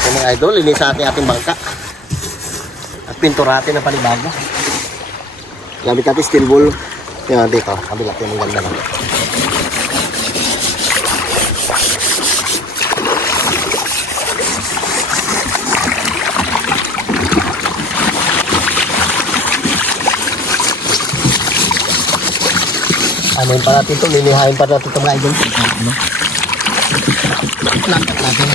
So mga idol, linis natin ating bangka. At pintura natin ng panibago. Gamit natin steel wool. Yan dito, kabila ko yung ganda lang. Ano pa natin ito, linihain pa natin ito mga idol. Ano? Lakat natin.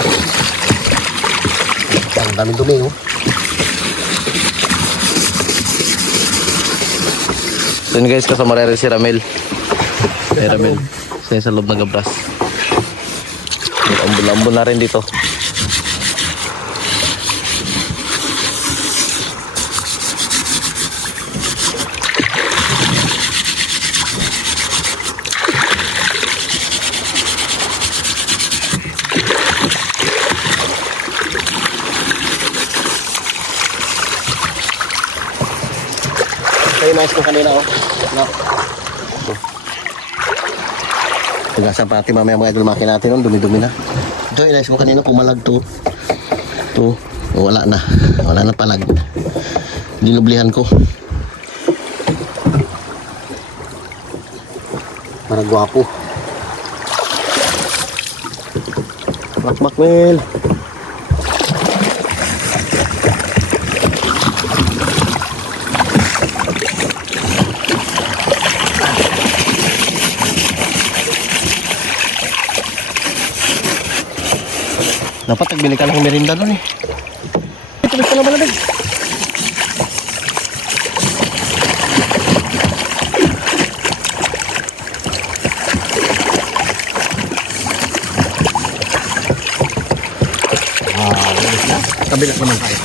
Ang daming dumi, oh. So yun guys, kasama rin si Ramel. Si Ramel. Siya sa loob ng gabras. Ambon-ambon na rin dito. Ito yung nice ko kanina, oh. No. Tugasan pa natin mamaya mga idol makin natin, oh. Dumi-dumi na. Ito yung nice ko kanina, pumalag to. Ito, oh, wala na. Wala na palag. Dinublihan ko. Para gwapo. Makmakwel. Dapat nagbili ka ng merinda doon eh. Ito gusto na malamig. Bilis na. Kabilas naman tayo.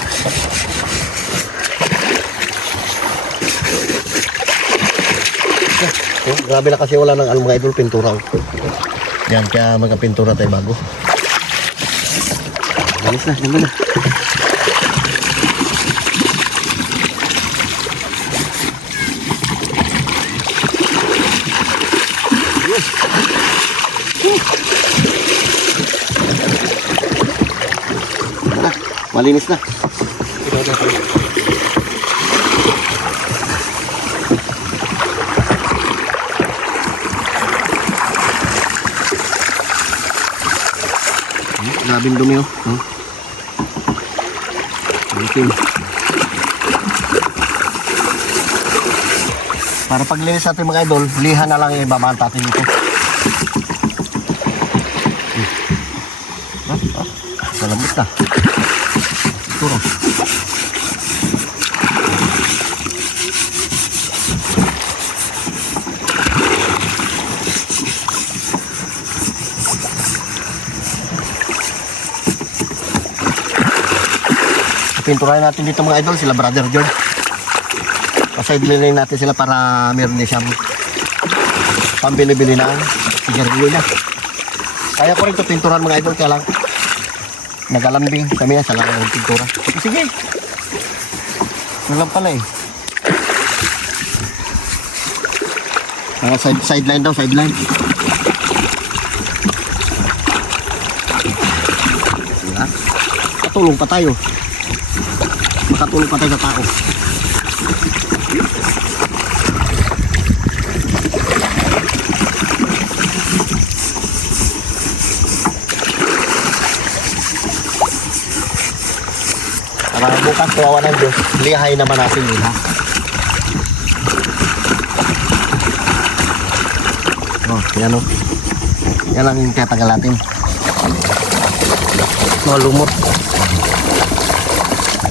Oh, grabe na kasi wala ng mga idol pintura. Yan, kaya magka-pintura tayo bago. Alis na, naman na. Malinis na. Grabing dumi, oh. Para paglinis natin mga idol, liha na lang ibabaan natin dito. Salambot na. Turo. Pinturahin natin dito mga idol, sila Brother George. Pasidlinin natin sila para meron din siyang pambili-bili ng sigarilyo niya. Kaya ko rin ito pinturan mga idol, kaya lang nagalambing kami na sa lang ng pintura. Sige, walang pala eh. Sideline daw, sideline. Diba? Katulong pa tayo. Makatulong pa tayo sa tao. Para bukas kawawa ng Diyos, lihay naman natin yun, ha? Oh, yan o. Yan lang yung tatagal natin. Lumot.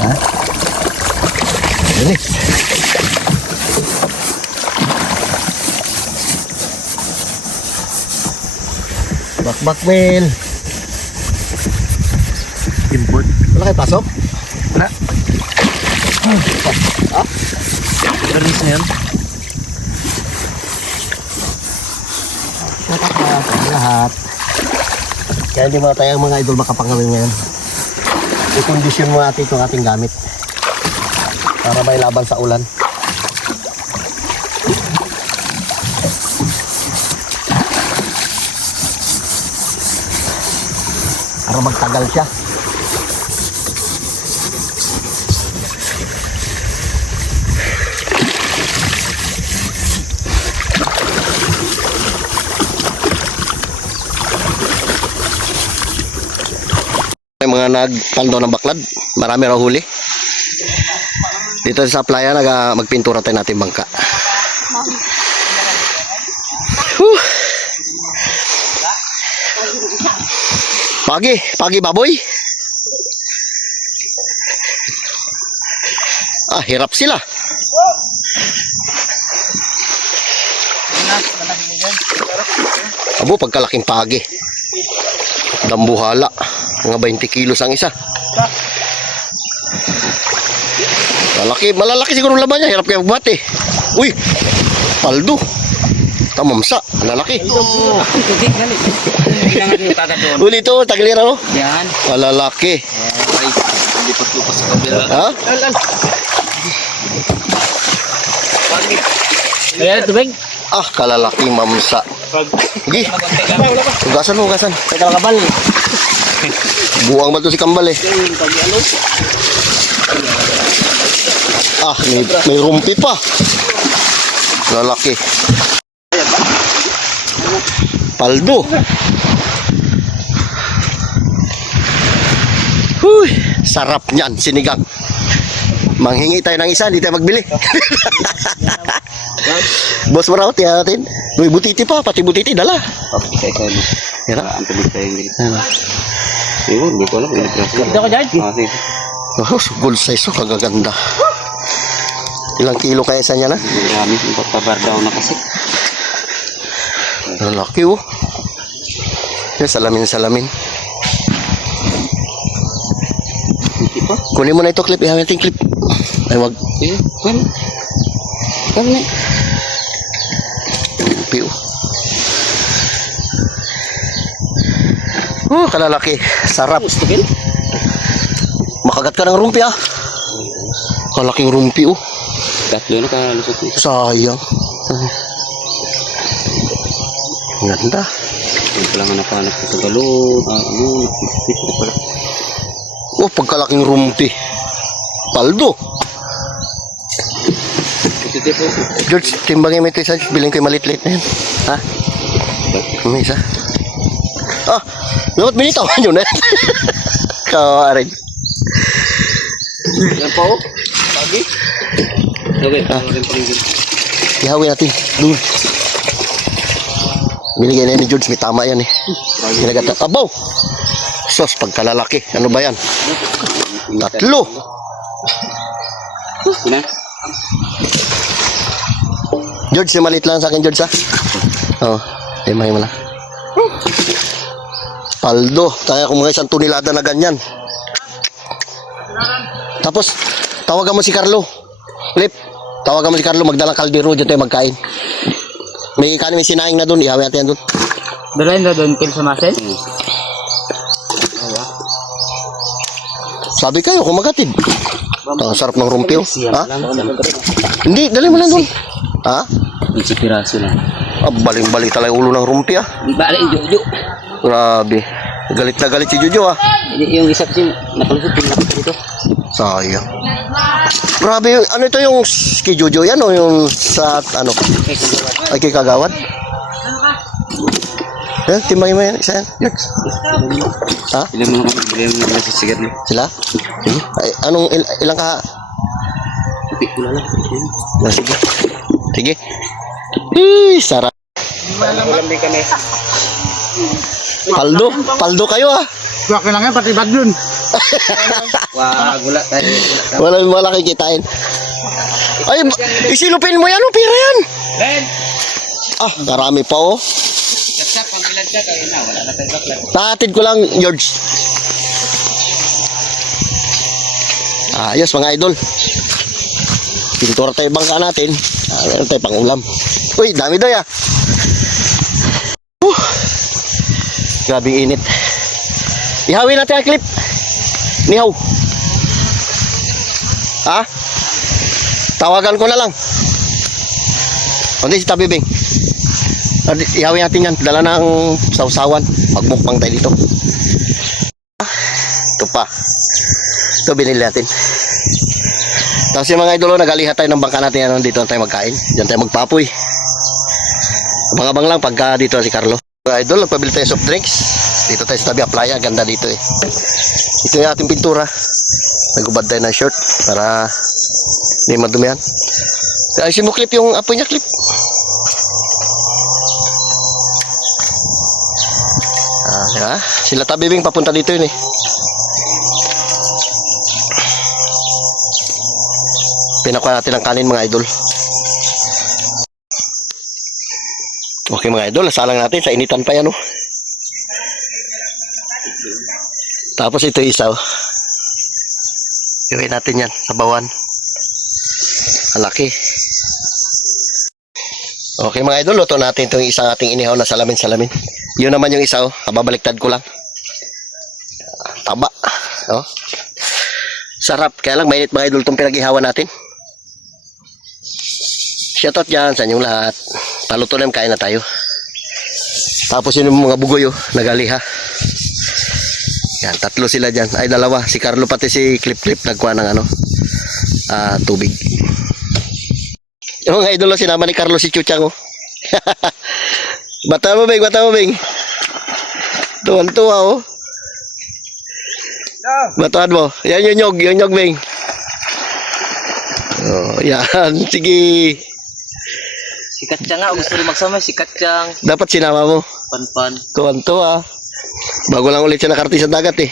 Ha? Linis. Bakbak, men. Import. Wala kayo pasok? Wala. Ah? Release na yan. Shut up lahat. Kaya hindi mga tayo mga idol makapangawin ngayon. I-condition mo natin itong ating gamit para may laban sa ulan. Para magtagal siya. nagpaldo ng baklad. Marami raw huli. Dito sa playa, magpintura tayo natin bangka. Whew. Pagi baboy. Hirap sila. Abo, pagkalaking pagi. Dambuhala. Mga 20 kilos ang isa. Malalaki siguro laban niya. Hirap kayo magbati. Uy, paldo. Tamamsa, malalaki. Ulit ito, taglira no? Yan. Malalaki. Lipat-lupas sa kabila. Ha? Ayan, tubig. Kalalaking mamsa. Sige. Hugasan mo, hugasan. Teka lang kabal. Buwang ba ito si Kambal eh? May rumpi pa. Lalaki. Paldo. Huy, sarap niyan, sinigang. Manghingi tayo ng isa, hindi tayo magbili. Boss mo raw, tiyan natin. Uy, butiti pa, pati butiti, dala. Yan na. Dito ko dyan. Full size, kagaganda. Ilang kilo kaya isa niya na? Marami, papabar daw na kasi. Ang laki oh. Yan, salamin. Kunin mo na ito clip, ihawin natin clip. Ay, wag. Kami. Piyo. Kalalaki. Sarap. Makagat ka ng rumpi ah. Kalaking rumpi oh. Tatlo na kalusot nito. Sayang. Ganda. Yung pala nga napanap ko sa galo. Pagkalaking rumpi. Paldo. George, timbangin mo ito isa. Biling ko yung malit-lit na yan. Ha? May isa. Dapat binitawan yun eh. Kawarin. Yan pa oh. Pagi. Okay. Ihawin natin. Doon. Binigay na yan ni George. May tama yan eh. Ginagata. Abaw! Sos, pagkalalaki. Ano ba yan? Tatlo. Sina? George, yung maliit lang sa akin, George ha? Oo. Timahin mo na. Paldo. Kaya kung mga 1 tonelada na ganyan. Tapos, tawagan mo si Carlo. Flip, tawagan mo si Carlo. Magdalang kaldero. Diyan tayo magkain. May kanin, may sinaing na doon. Ihawin natin yan doon. Dalain na doon, Kim, sa masin? Sabi kayo, kumagatid. Ang sarap ng rumpio. Ha? Hindi, dali mo lang doon. Ha? Isa piraso lang. Baling-bali talaga yung ulo ng rumpi ah. Balik, Jojo. Grabe. Galit na galit si Jojo ah. Yung isa kasi napalusot yung nakita dito. Sayang. Grabe, ano ito yung kay Jojo yan o yung sa ano? Ay kay Kagawad? Yan, timbangin mo yan. Isa yan. Ha? Ilan mo na sa sigat mo? Sila? Sige. Ay, anong ilang ka? Kapit ko lang. Sige. Sige. Sarap. Ulam kami. Paldo kayo ah. Wala lang yan, pati bag dun. Wah, gula tayo. Wala kikitain. Ay, isilupin mo yan o, pira yan. Ben! Karami pa oh. Katsak, pang bilag ka kayo na. Wala na tayo bakla. Pahatid ko lang, George. Ayos mga idol. Pintura tayo bangka natin. Meron tayo pang ulam. Uy, dami doy ah. Grabe init. Ihawin natin ang clip. Nihaw. Ha? Tawagan ko na lang. Hindi si Tabibing. Ihawin natin yan. Dala ng sausawan. Magmukbang tayo dito. Ito pa. Ito binili natin. Tapos yung mga idolo, nagalihat tayo ng bangka natin. Ano, dito tayo magkain. Diyan tayo magpapoy. Abang-abang lang pagka dito si Carlo. Mga idol, nagpabili tayo soft drinks. Dito tayo sa tabi ng playa. Ganda dito eh. Ito yung ating pintura. Nagubad tayo ng shirt para hindi madumihan. Ayusin mo clip yung apoy niya, clip. Diba? Sila tabibing papunta dito yun eh. Pinakuha natin ang kanin mga idol. Okay mga idol, salang natin sa initan pa yan oh. Tapos ito isaw. Iwin natin yan sa bawan. Ang laki. Okay mga idol, luto natin itong isang ating inihaw na salamin-salamin. Yun naman yung isaw, kababaliktad ko lang. Taba. Oh. Sarap, kaya lang mainit mga idol itong pinag-ihawan natin. Shoutout dyan sa inyong lahat. Paluto na kain na tayo. Tapos yun yung mga bugoy oh, nagaliha. Yan, tatlo sila dyan. Ay, dalawa. Si Carlo pati si Clip nagkuha ng ano, tubig. Yung mga idolo, sinama ni Carlo si Chuchang oh. Bata mo, Beng. Tuwan-tuwa oh. Batuan mo. Yan yung nyog, Beng. Oh, yan. Sige. Si Katsang nga, gusto rin magsama. Si Katsang. Dapat sinama mo. Pan. Tuwan-tuwa. Bago lang ulit siya nakarti sa dagat eh.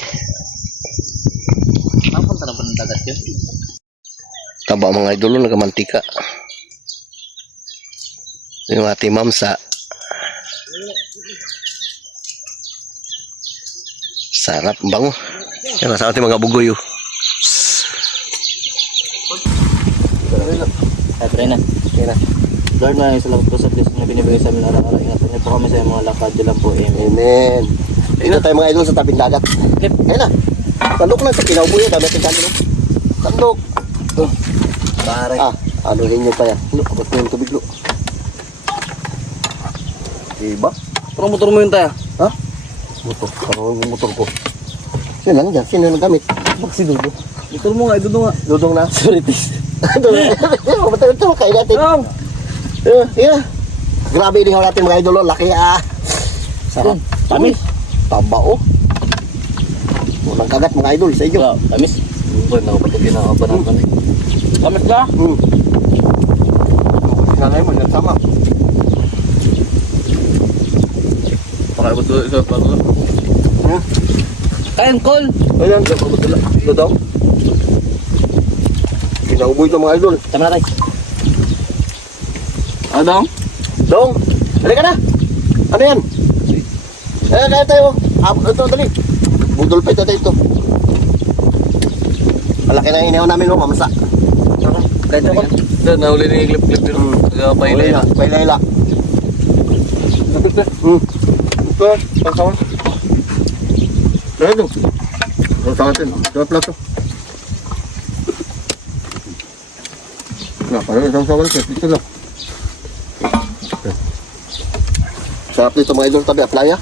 Napunta na ba ng dagat yun? Taba mga idolo, nagamantika. Yung ating mamsa. Sarap, bango. Yan nasa ating mga bugoy oh. Try na. Lord, maraming salamat po sa blessing na binibigay sa amin araw-araw. Ingatan niyo po kami sa mga lakad. Diyan lang po. Amen. Dito tayo mga idol sa tabing dagat. Ayan na. Tandok lang sa kinaubo yun. Dami natin tandok. Tandok. Baray. Anuhin nyo pa yan. Abot mo yung tubig lo. Diba? Parang motor mo yun tayo. Ha? Motor. Parang yung motor ko. Sino lang dyan? Sino yung gamit? Bak si Dodo. Motor mo nga, Dodo nga. Dudong na. Sorry, tis. Mamatay ito. Kain natin. Yeah. Grabe inihaw natin mga idol. Laki Sarap. Tamis. Taba oh. Unang kagat mga idol sa inyo. Tamis. Uy, nakapatugin na ako naman eh. Tamis ka? Sinanay mo, yan sama. Pakabot ko isa pa ko. Kain, Col. Ayan, kapabot nila. Ito daw. Pinauboy ito mga idol. Tama na tayo. Ano daw? Dong, halika na. Ano yan? Kaya tayo. Ito, dali. Budol pa ito. Malaki na inihaw namin mo, mamasa. Kahit ako. Doon, nahuli na yung clip yun. Pailayla. Pailayla. Ito, pagkawan. Ito. Ito sa atin. Ito ang plato. Parang isang sawan. Ito lang. Sarap nito mga idol, tabi playa.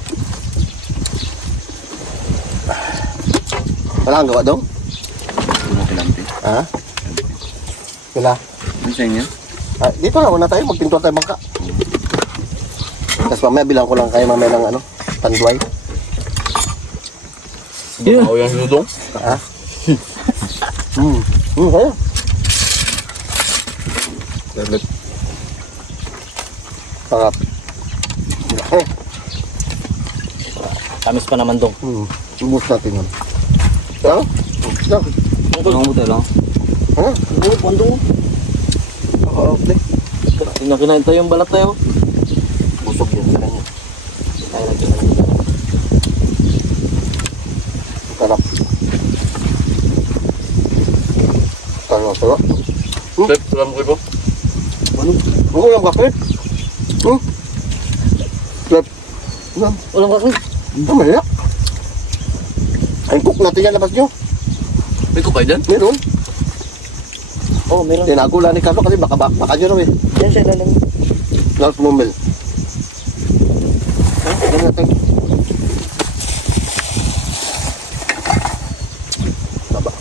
Wala kang gawa daw? Ha? Wala. Ano sa inyo? Dito na, muna tayo. Magpintuan tayo bangka. Tapos mamaya bilang ko lang kayo mamaya ng ano, tanduay. Yeah. Ako yung Dudong? Ha? Kaya. Sarap. Tamis pa naman, Dong. Ubus natin yun. Kaya? Ubus na. Ano mo tayo lang? Ha? Ano po, Dong? Okay. Kinain tayo yung balat tayo. Busog yun sa kanya. Kaya lagi na. Sarap. Sarap. Clip, salam ko po. Ano? Oo lang bakit? Slap. Ano? Walang kakit. Tama na. Ay, cook natin yan labas nyo. May kupay dyan? Meron. Oo, meron. Tinago lang ni Carlo kasi baka nyo raw eh. Yan siya lalang. Last moment. Tignan natin. Baba.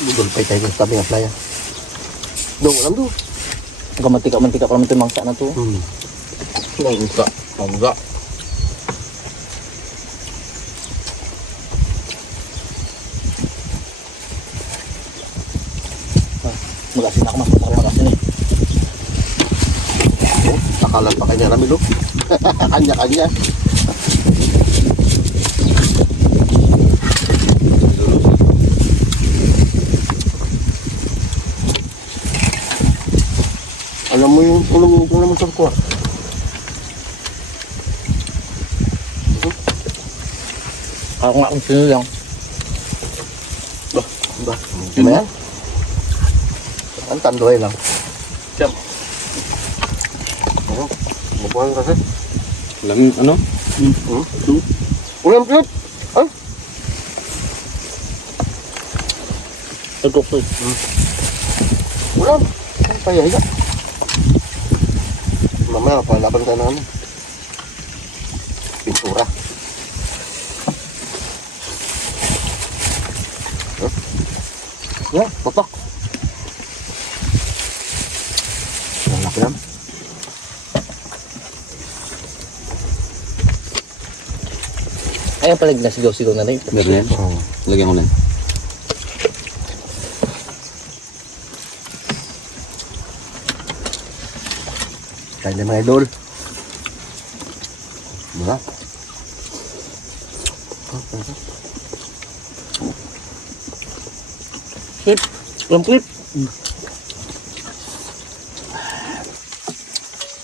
Budol pa tayo sa tabi ng playa. Do, alam do. Mantika pa naman ito yung mangsa na to. Mangga. Mangga. Magasin ako, mas masarap magasin eh. Nakalan pa kanya Ramil, oh. Kanya-kanya. Alam mo yung ulong naman sa kuha. Ako nga kung sino lang. Ba? Di ba yan? Ang tandoy lang. Siyam. Mabuhay kasi. Lang ano? Ulam klip! Ay! Tugok to. Ulam! Ay, payahiga. Mamaya, palaban tayo namin. Pintura. Yan, potok. Ang laki lang. Ayun pala nasigaw-sigaw na rin. Meron yan? Lagyan ko na. Kain na mga idol. Diba? Clip. Ulam clip.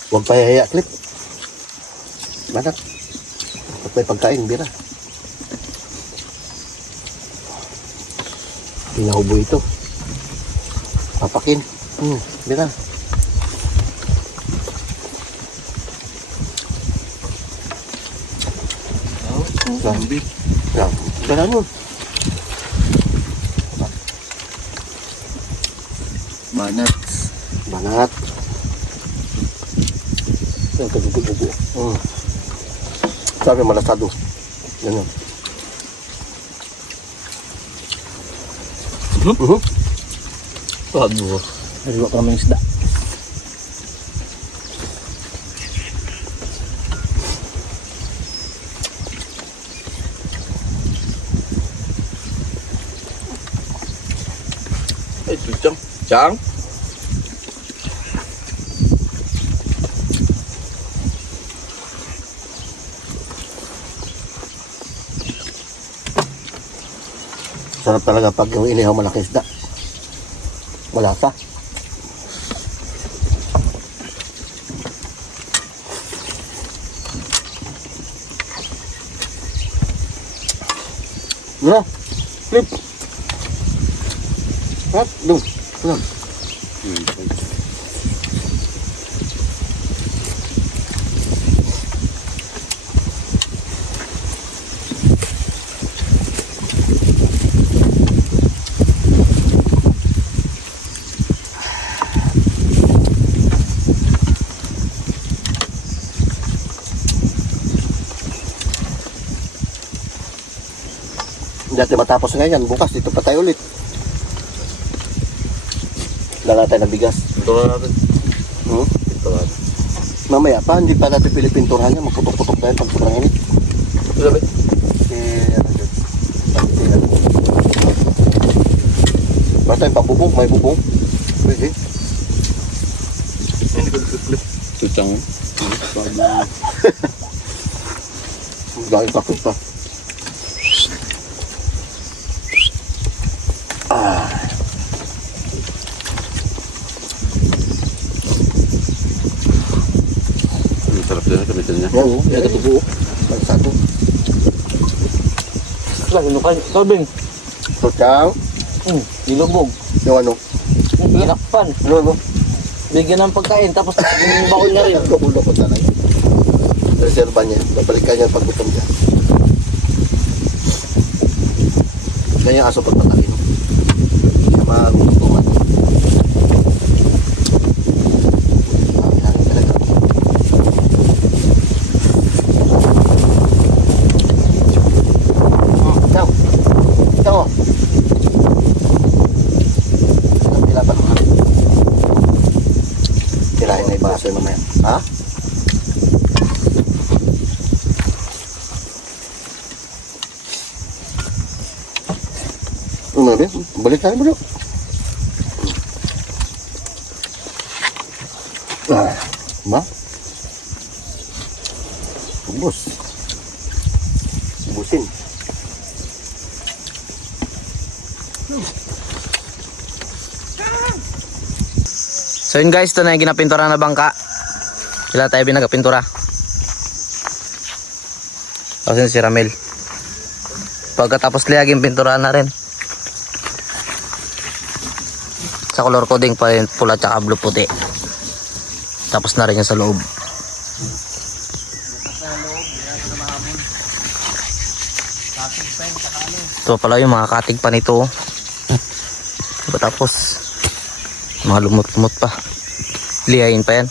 Huwag pahihaya, Clip. Banak. Huwag may pagkain, bira. Pinahubo ito. Papakin. Bira. Lambi. Yan. Bira mo. Banat. Banat. Yung kagugugugo. Sabi malasado. Yan yun. Pagbo. Nariwa pa naman yung isda. Ay, Chang. Chang. Sarap talaga pag yung inihaw malaki isda. Wala pa. Ano? Flip. Hat, dong. Ano? Dati matapos ngayon, bukas dito pa tayo ulit. Wala na tayo ng bigas. Ito na natin. Ito na natin. Mamaya pa, hindi pa natin pinipinturan niya. Magputok-putok tayo pag sobrang init. Sabi? Basta yung pabubong, may bubong. Pwede. Hindi ko clip. Chang. Dahil takot pa. Sarap din ang kamitin niya. Yan, Yung katubuo. magsado. Wala, yun ka. Tobing. So, chow. Nilubog. Yung ano? Hinakpan. Ano? Bigyan ng pagkain. Tapos yung baon na rin. Ulo ko talaga. Reserva niya. Babalikan niya pag gutom niya. Ganyan aso pag patakin. Siya magugutuman. Dami talaga. Ciao. Ciao. Ha? Ano na, balik tayo bro. Ma? Ubus. Ubusin. So yun guys, ito na yung ginapintura na bangka. Sila tayo binagapintura. Tapos yun si Ramel. Pagkatapos liyagin, pintura na rin. Sa color coding pa rin, pula tsaka blue puti. Tapos na rin yung sa loob. Ito pala yung mga katig pa nito. Tapos mga lumot-lumot pa. Lihain pa yan.